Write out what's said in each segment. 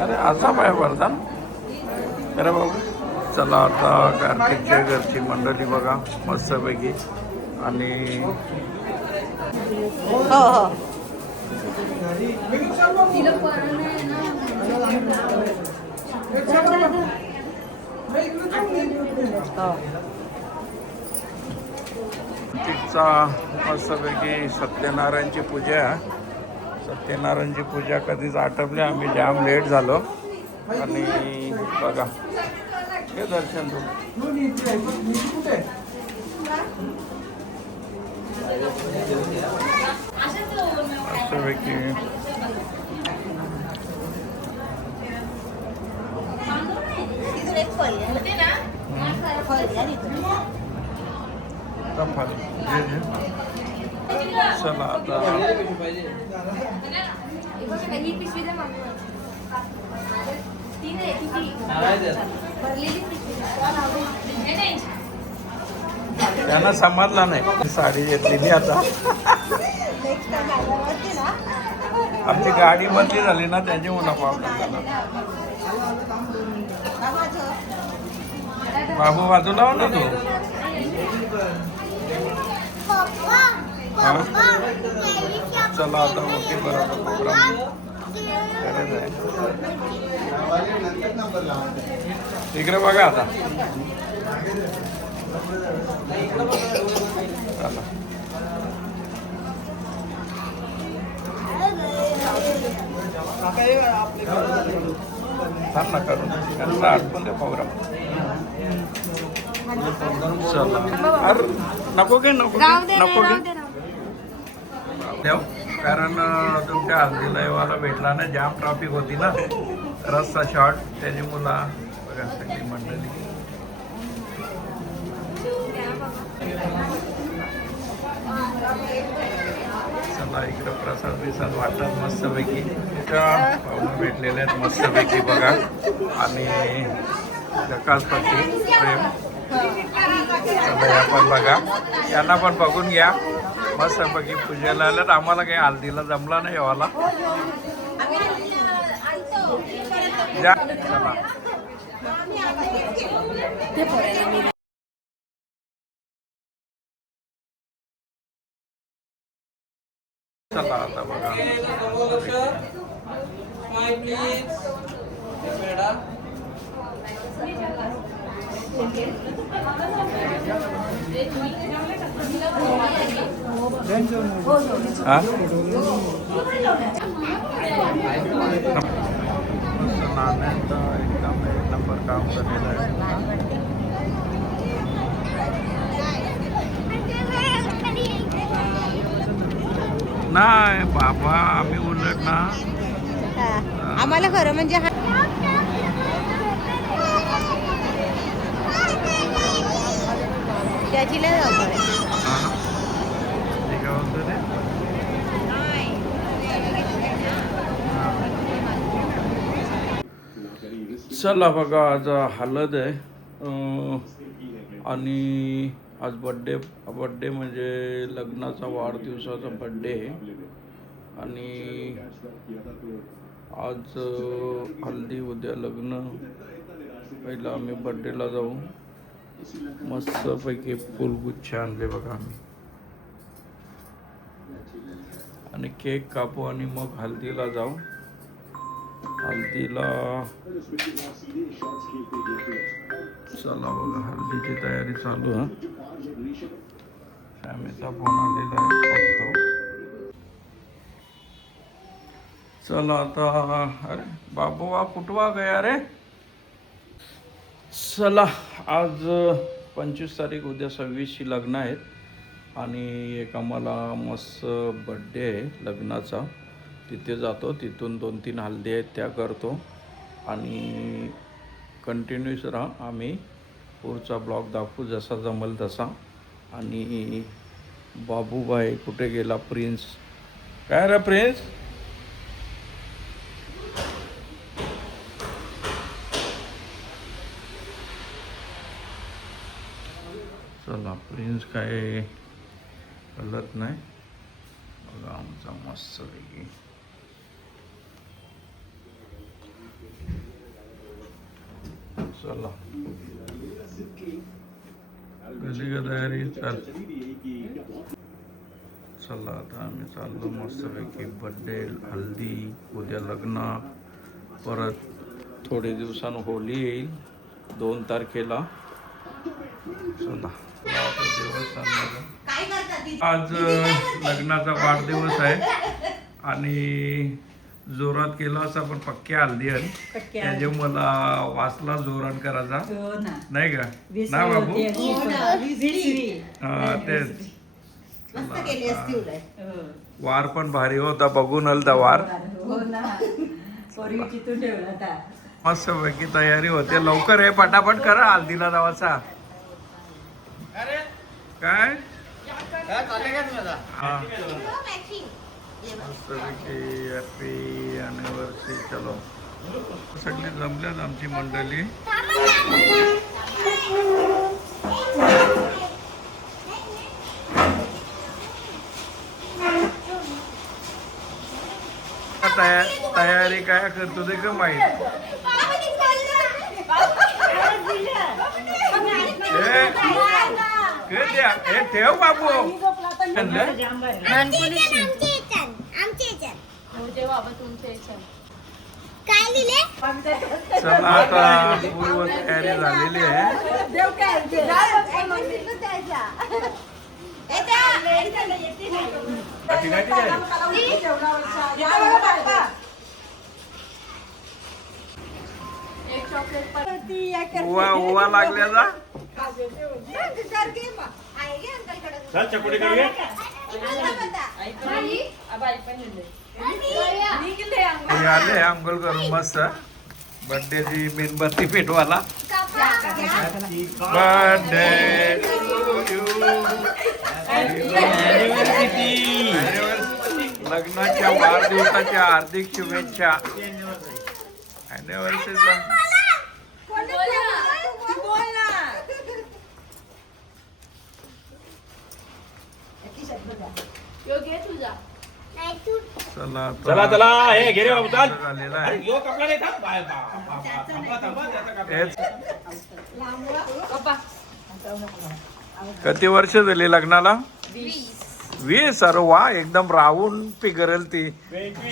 अरे असा पाय वरदान अरे बाबू. चला आता कार्तिकच्या घरची मंडळी बघा मस्तपैकी. आणि तिचा मस्तपैकी सत्यनारायणची पूजा. सत्यनारायणची पूजा कधीच आटपली, आम्ही जाम लेट झालो. आणि बघा हे दर्शन मस्तपैकी. चला आता त्यांना समजला नाही. साडी घेतलेली आता आमची गाडी बदली झाली ना त्याची मुला प्रॉब्लेम. बाबू बाजूला हो ना तू. चला आता ओके बरोबर प्रोग्राम करायचं आहे. इकडे बघा आता. चला थांब ना करून त्यांना आठवण दे प्रोग्राम. चला अरे नको घे नको नको घे देव. कारण तुमच्या हल्दीला येवाला भेटला ना, जाम ट्रॅफिक होती ना, रस्ता शॉर्ट त्याची मुला बघा सगळी मंडळी. चला इकडं प्रसाद बिसाद वाटत मस्तपैकी. पाहुणे भेटलेले आहेत मस्तपैकी बघा. आणि जकासपती प्रेम. चला या पण बघा, यांना पण बघून घ्या मस्तपैकी. पूजेला आल्यात. आम्हाला काही हल्दीला जमला नाही येवाला. चला चला आता बघा. एकदम एक नंबर काम केलेलं आहे. नाही बाबा आम्ही उलट ना आम्हाला खरं म्हणजे त्याची चला बघा आज हळद आहे. आणि आज बड्डे म्हणजे लग्नाचा वाढदिवसाचा बड्डे आहे. आणि आज हल्दी उद्या लग्न. पहिलं आम्ही बड्डेला जाऊ. मस्तपैकी फुलगुच्छ आणले बघा आम्ही. आणि केक कापू आणि मग हल्दीला जाऊ. हल्दीला चला बघा हल्दीची तयारी चालू आहे. श्यामेचा फोन आलेला आहे. चला आता. अरे बाबू कुठवा गया रे. चला आज 25 तारीख उद्या 26ची लग्न आहेत. आणि एक आम्हाला मस्त बड्डे आहे लग्नाचा. तिथे जातो. तिथून 2-3 हल्दी आहेत त्या करतो. आणि कंटिन्यूस राहा. आम्ही पुढचा ब्लॉग दाखवू जसा जमल तसा. आणि बाबूबाई कुठे गेला प्रिन्स काय रे प्रिन्स चला प्रिन्स काय कळत नाही बघा आमचा मस्त पैकी चला कशी का तयारी चला आता आम्ही चाललो मस्तपैकी बड्डे हल्दी उद्या लग्न परत थोडे दिवसानं होली येईल 2 तारखेला चला आज लग्नाचा वाढदिवस आहे आणि जोरात केला असा पण पक्क्या हल्दी आहे त्याचे मला वाचला जोरात करायचा नाही का ना बाबू हा तेच वार पण भारी होता बघून आलता वार मस्त पैकी तयारी होते लवकर आहे पटापट करा हल्दीला जावाचा काय मस्तपैकी हॅपी ॲनिव्हर्सरी चलो सगळी जमल्यात आमची मंडळी तयारी काय करतो ते का माहित हे ठेव बाबू चला आता पूर्व तयारी झालेली आहे ओवा लागल्या जा चकुडी करूया आले अंघोळ करून मस्त बर्थडेची मेणबत्ती पेटवाला बर्थडे लग्नाच्या वाढदिवसाच्या हार्दिक शुभेच्छा अॅनिव्हर्सरीचा चला चला हे घे रे बाबू चाल झालेला आहे किती वर्ष झाली लग्नाला 20 अरे वा एकदम राहून पिकरेल ती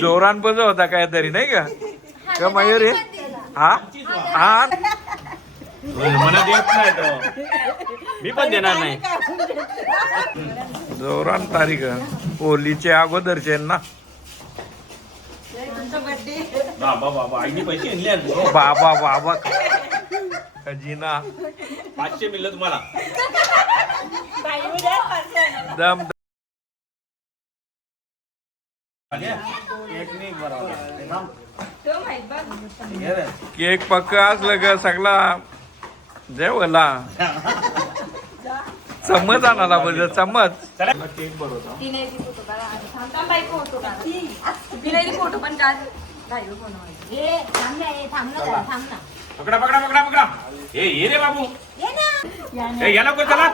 जोरान पण होता काहीतरी नाही का मयूर हा हा मला देत नाही तो मी पण देणार नाही जोरान तारीख होलीचे अगोदरचे ना बाबा बाबा आईने पैसे आणले बाबा बाबा खजिना 500 मिळलं तुम्हाला दम केक पक्का असलं का सगळा जेवला चम्मच आणाला म्हणजे चम्मच केक बरोबर पकडा पकडा पकडा पकडा हे ये रे बाबू याला कोण चला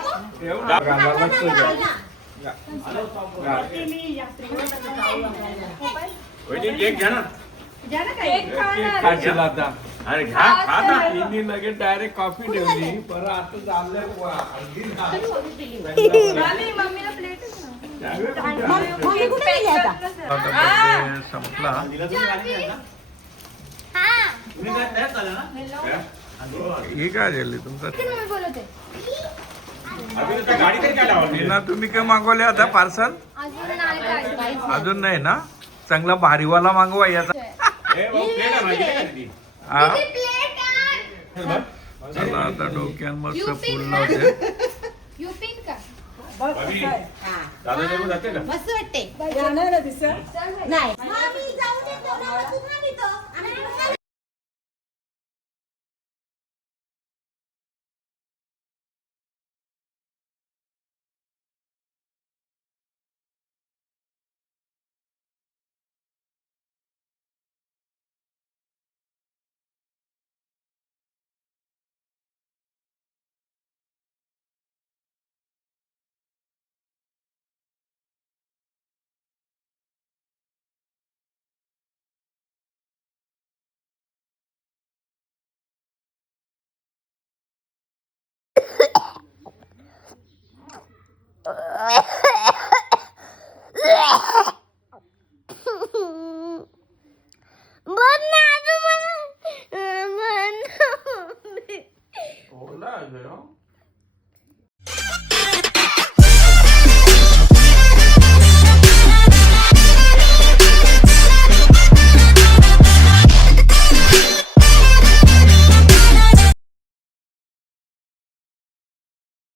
केक घ्या ना अरे लगेच डायरेक्ट कॉफी ठेवली परत आता संपला ही काय झाली तुमचा तुम्ही काय मागवले आता पार्सल अजून नाही ना चांगला भारीवाला मागवा याचा चला आता डोक्यात मस्त फुल लावते मस्त वाटते हा